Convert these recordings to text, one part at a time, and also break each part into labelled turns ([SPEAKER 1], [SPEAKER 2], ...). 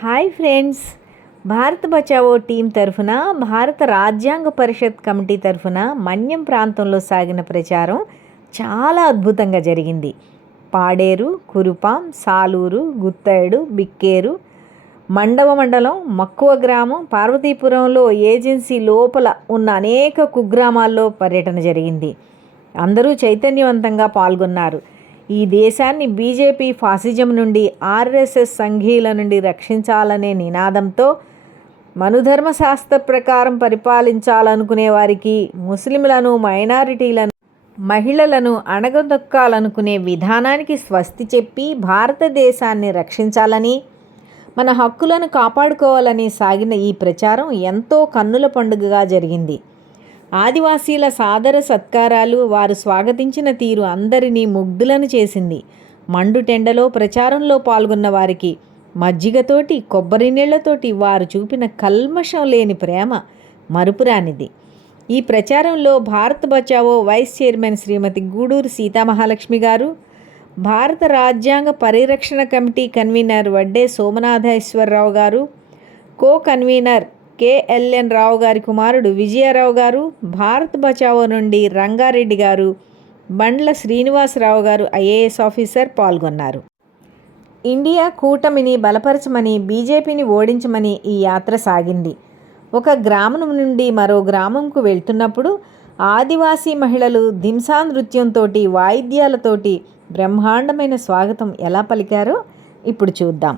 [SPEAKER 1] Hi friends. Bharat Bachao team తరఫున భారత రాజ్యాంగ పరిషత్ కమిటీ తరఫున మన్యం ప్రాంతంలో సాగిన ప్రచారం చాలా అద్భుతంగా జరిగింది. పాడేరు కురుపాం సాలూరు గుత్తేడు బిక్కేరు మండవ మండలం మక్కువ గ్రామం పార్వతీపురంలో ఏజెన్సీ లోపల ఉన్న అనేక కుగ్రామాల్లో పర్యటన జరిగింది. అందరూ చైతన్యవంతంగా పాల్గొన్నారు. ఈ దేశాన్ని బీజేపీ ఫాసిజం నుండి ఆర్ఎస్ఎస్ సంఘీల నుండి రక్షించాలనే నినాదంతో మనుధర్మ శాస్త్ర ప్రకారం పరిపాలించాలనుకునే వారికి ముస్లింలను మైనారిటీలను మహిళలను అణగదొక్కాలనుకునే విధానానికి స్వస్తి చెప్పి భారతదేశాన్ని రక్షించాలని మన హక్కులను కాపాడుకోవాలని సాగిన ఈ ప్రచారం ఎంతో కన్నుల పండుగగా జరిగింది. ఆదివాసీల సాదర సత్కారాలు వారు స్వాగతించిన తీరు అందరినీ ముగ్ధులను చేసింది. మండుటెండలో ప్రచారంలో పాల్గొన్న వారికి మజ్జిగతోటి కొబ్బరి నీళ్ళతోటి వారు చూపిన కల్మషం లేని ప్రేమ మరుపురానిది. ఈ ప్రచారంలో భారత్ బచావో వైస్ చైర్మన్ శ్రీమతి గూడూరు సీతామహాలక్ష్మి గారు భారత రాజ్యాంగ పరిరక్షణ కమిటీ కన్వీనర్ వడ్డే సోమనాథేశ్వరరావు గారు కో కన్వీనర్ కేఎల్ఎన్ రావు గారి కుమారుడు విజయారావు గారు భారత్ బచావో నుండి రంగారెడ్డి గారు బండ్ల శ్రీనివాసరావు గారు ఐఏఎస్ ఆఫీసర్ పాల్గొన్నారు. ఇండియా కూటమిని బలపరచమని బీజేపీని ఓడించమని ఈ యాత్ర సాగింది. ఒక గ్రామం నుండి మరో గ్రామంకు వెళ్తున్నప్పుడు ఆదివాసీ మహిళలు దింసా నృత్యంతో వాయిద్యాలతోటి బ్రహ్మాండమైన స్వాగతం ఎలా పలికారో ఇప్పుడు చూద్దాం.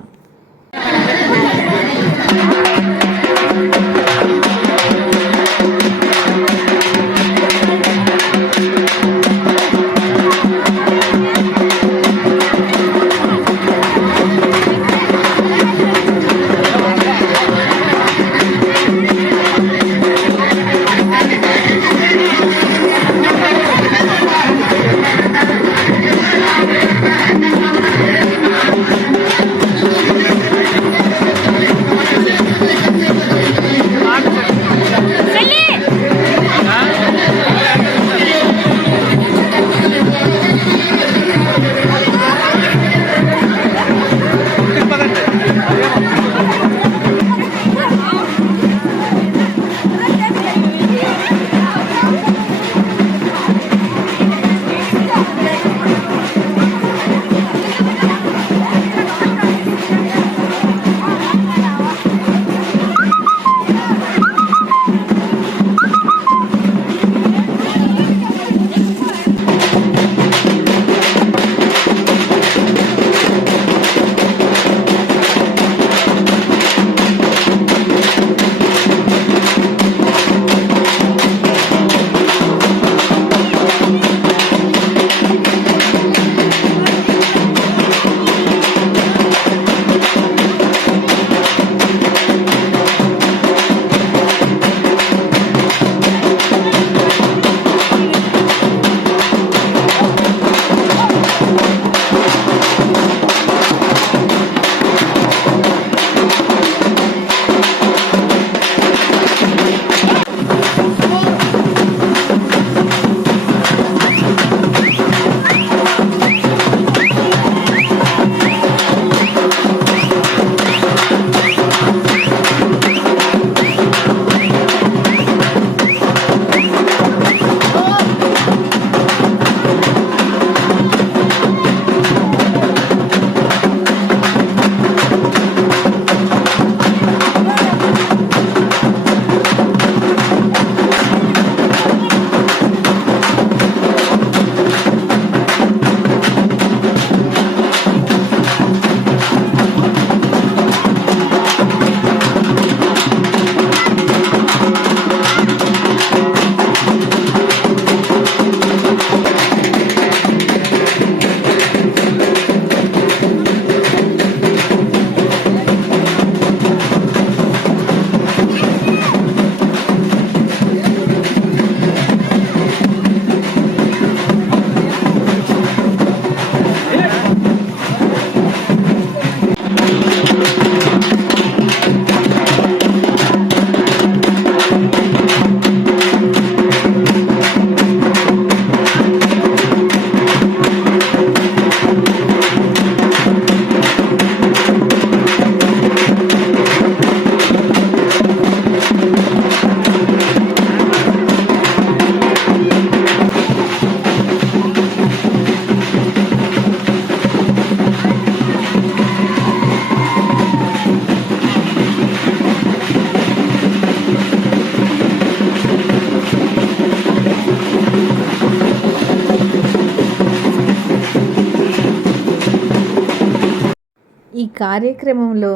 [SPEAKER 1] కార్యక్రమంలో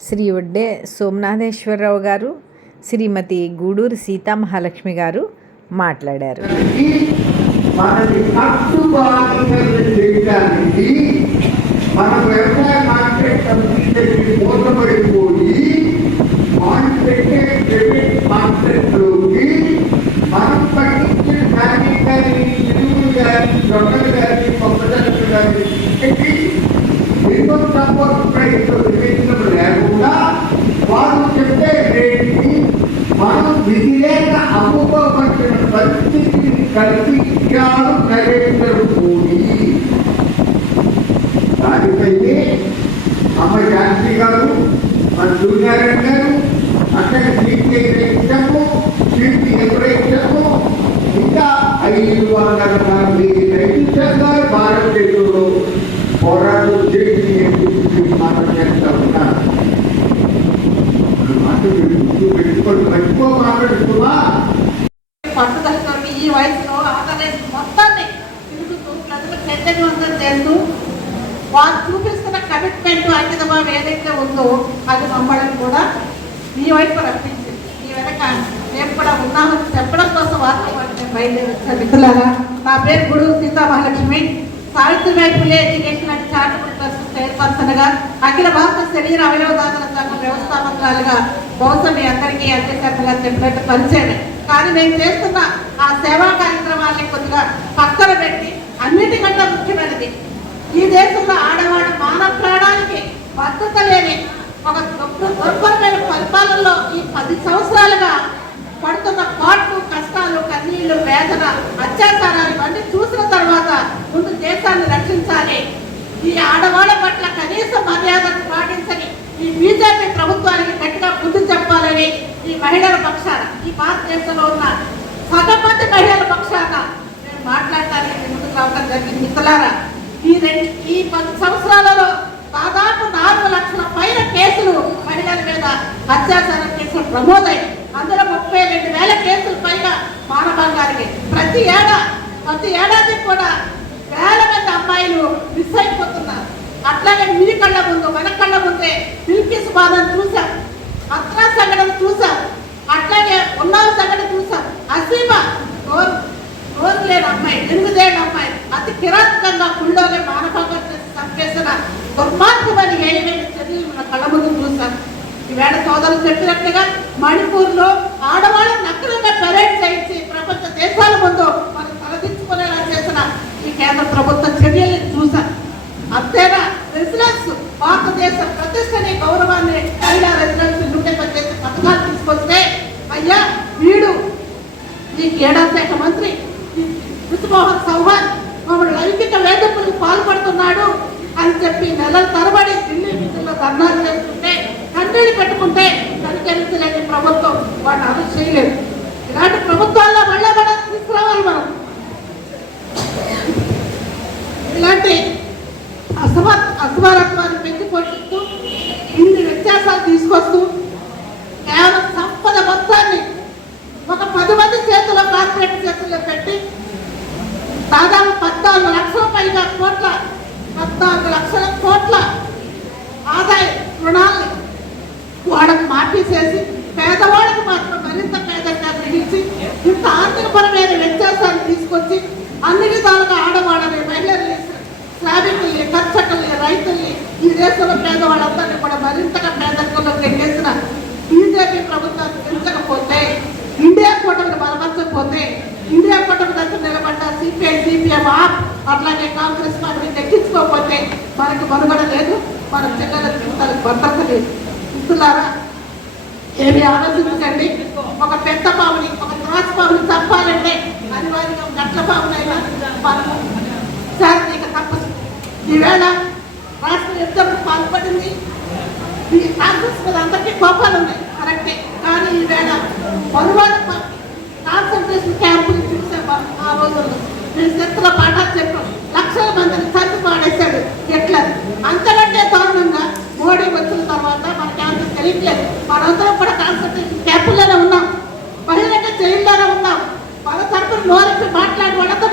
[SPEAKER 1] శ్రీ ఒడ్డే సోమనాథేశ్వరరావు గారు శ్రీమతి గూడూరు సీతామహాలక్ష్మి గారు మాట్లాడారు.
[SPEAKER 2] మనకు వ్యవసాయ మార్కెట్ కమిటీ మూతపడిపోయి మార్కెట్ క్రెడిట్ మార్కెట్లోకి మనం పండించిన ధాన్యం కానీ మినుములు కానీ జొన్నలు కానీ మొక్కజొన్నలు కానీ పెట్టి మినిమం సపోర్ట్ ప్రైస్ విధించడం లేకుండా వారు చెప్పే రేటుని మనం విధి లేక అమ్ముకోవలసిన పరిస్థితిని కల్పించారు నరేంద్ర మోడీ దానిపైనే అమ్మ శాంతి గారు మన సూర్యారాయణ గారు అక్కడ సీట్ ఇచ్చాము సీట్ ఎక్కడ ఇంకా ఐదు వందల మంది రైతు సంఘాలు భారతదేశంలో పోరాటం చేసి
[SPEAKER 3] ప్రజలు చేస్తూ వారు చూపిస్తున్న కమిట్మెంట్ అంకితభావం ఏదైతే ఉందో అది మమ్మల్ని కూడా మీ వైపు రప్పించింది. మీ వెనక మేము కూడా ఉన్నామని చెప్పడం కోసం వారితో పాటు బయలుదేరి మిత్రులారా? నా పేరు గుడు Sitamahalakshmi. Savitribai Phule education and charitable trust చైర్పర్సన్గా అఖిల భారత శరీర అవయవదాతల సంఘం వ్యవస్థాపకురాలుగా బహుశా మీ అందరికీ అధ్యక్షత చెప్పినట్టు పరిచయమే. కానీ నేను చేస్తున్న ఆ సేవా కార్యక్రమాన్ని కొద్దిగా పక్కన పెట్టి అన్నిటికంటే ముఖ్యమైనది ఈ దేశంలో ఆడవాడు మానవ ప్రాణానికి భద్రత లేని ఒక గొప్ప దుర్భరమైన పరిపాలనలో ఈ పది సంవత్సరాలుగా పడుతున్న పాటు కష్టాలు కన్నీళ్ళు వేదన అత్యాచారాలు ఇవన్నీ చూసిన తర్వాత ముందు దేశాన్ని రక్షించాలి. ఈ ఆడవాళ్ళ పట్ల కనీస మర్యాదను పాటించని ఈ బీజేపీ ప్రభుత్వానికి గట్టిగా బుద్ధి చెప్పాలని ఈ మహిళల పక్షాన ఈ భారతదేశంలో ఉన్న సగం మహిళల పక్షాన నేను మాట్లాడటానికి ముందుకు రావడం జరిగింది. మిత్రులారా ఈ రెండు ఈ పది సంవత్సరాలలో దాదాపు నాలుగు లక్షల పైన కేసులు మహిళల మీద అత్యాచారం కేసులు ప్రమోదయ్యాయి అందులో ముప్పై రెండు వేల కేసులు పైగా మానభంగానికి ప్రతి ఏడా ప్రతి ఏడాది కూడా వేల మంది అమ్మాయిలు మిస్ అయిపోతున్నారు. అట్లాగే మీ కళ్ళ ముందు మన కళ్ళ ముందే బిల్కిస్ బాధను చూసాం అత్రా సంఘటన చూసాం అట్లాగే ఉన్నావ సంఘటన చూసాం అసీమ రోజు నోరు లేని అమ్మాయి ఎనిమిదేళ్ళ అమ్మాయి. అతి కిరాతకంగా గుళ్ళోనే మానభంగం చేసి చంపేసిన దుర్మార్గమని ఏమైనా చర్యలు మన కళ్ళ ముందు చూసాం ఈవేళ సోదరులు చెప్పినట్లుగా మణిపూర్లో ఆడవాళ్ళ నక్కలుగా పెరేడ్ చేయించి ప్రపంచ దేశాల ముందు మనం తలదించుకునేలా చేసిన ఈ కేంద్ర ప్రభుత్వ చర్యల్ని చూసాం అంతేనా? రెసిడెన్స్ భారతదేశ ప్రతిష్టని గౌరవాన్ని మహిళా రెసిడెన్స్ నుండిపనిచేసే పథకాలు తీసుకొస్తే అయ్యా వీడు ఈ క్రీడా శాఖ మంత్రి రుతుమోహన్ చౌహాన్ మమ్మల్ని లైంగిక వేధింపులకు పాల్పడుతున్నాడు. అని చెప్పి నెలల తరబడి ఢిల్లీ విధుల్లో ధర్నాలు చేస్తుంటే కన్నీళ్ళు పెట్టుకుంటే కనికరించలేని ప్రభుత్వం వాడిని అరెస్ట్ చేయలేదు. ఇలాంటి ప్రభుత్వాల్లో మళ్ళీ మనం తీసుకురావాలి మనం. ఇలాంటి అసమ అసమానత్వాన్ని పెంచి పోషిస్తూ ఇన్ని వ్యత్యాసాలు తీసుకొస్తూ కేవలం సంపద మొత్తాన్ని ఒక పది మంది చేతిలో కార్పొరేట్ చేతుల్లో పెట్టి దాదాపు పద్నాలుగు లక్షల పైగా కోట్ల పద్నాలుగు లక్షల కోట్ల ఆదాయ రుణాల్ని వాళ్ళకు మాఫీ చేసి పేదవాళ్ళకు మాత్రం మరింత పేదగా గ్రహించి ఇంత ఆర్థికపరమైన వ్యత్యాసాన్ని తీసుకొచ్చి అన్ని విధాలుగా ఆడవాడని మహిళల్ని శ్రామికుల్ని కర్షకుల్ని రైతుల్ని ఈ దేశంలో పేదవాళ్ళందరినీ కూడా మరింతగా పేదరికంలో నెట్టేసిన బీజేపీ ప్రభుత్వాన్ని పెంచకపోతే ఇండియా కూటమిని బలపరచకపోతే ఇండియా కూటమి దగ్గర నిలబడ్డ సిపిఐ సిపిఎం ఆప్ అట్లాగే కాంగ్రెస్ పార్టీని దక్కించుకోకపోతే మనకి మనుగడ లేదు మన పిల్లల జీవితాలకు భద్రత లేదు. ఇస్తున్నారా ఏమి ఆలోచించండి ఒక పెద్ద పావుని ఒక త్రాసు పావుని తప్పాలంటే అనివార్యంగా గట్ల పావునైనా మనము శారీరక తప్పదు ఈవేళ రాష్ట్ర యుద్ధం పాల్పడింది? ఈ కాంగ్రెస్ మీద అందరికీ కోపాలు ఉన్నాయి. కరెక్టే. కానీ ఈవేళ మనువాద కాన్సన్ట్రేషన్ క్యాంపులు చూసాం ఆ రోజుల్లో. నేను శక్తుల పాఠాలు చెప్పాం లక్షల మందిని తెలియట్లేదు. మనందరం కూడా కాన్సన్ట్రేషన్ క్యాంపుల్లోనే ఉన్నాం. బహిరంగ జైల్లోనే ఉన్నాం. మన తరపున నోరెప్పి మాట్లాడి వాళ్ళందరూ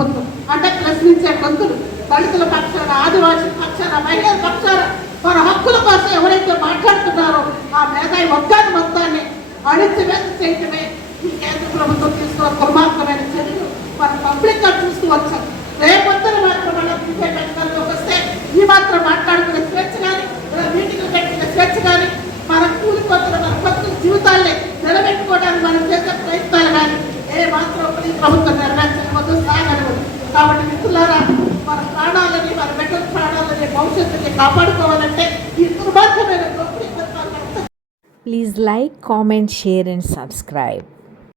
[SPEAKER 3] చూపించింది అంటే ప్రశ్నించే గొంతులు దళితుల పక్షాన ఆదివాసీ పక్షాన మహిళల పక్షాన మన హక్కుల కోసం ఎవరైతే మాట్లాడుతున్నారో ఆ మేధావి మొత్తాన్ని మొత్తాన్ని అణిచివేత చేయటమే ఈ కేంద్ర ప్రభుత్వం తీసుకున్న దుర్మార్గమైన చర్యలు. మనం పబ్లిక్గా చూస్తూ వచ్చాం. రేపొద్దున మాత్రం మనం బీజేపీ వస్తే ఈ మాత్రం మాట్లాడుకునే స్వేచ్ఛ కానీ మీటింగ్లు పెట్టిన స్వేచ్ఛ కానీ మన కూలిపోతున్న మన భక్తుల జీవితాల్ని నిలబెట్టుకోవడానికి మనం చేసే ప్రయత్నాలు కానీ ఏ మాత్రం కూడా ఈ ప్రభుత్వం నెరవేర్చకపోతే సాగలదు కాబట్టి మిత్రులారా మన ప్రాణాలని మన బిడ్డల ప్రాణాలని భవిష్యత్తుని కాపాడుకోవాలంటే ఈ దుర్మార్గమైన
[SPEAKER 1] please like comment share and subscribe.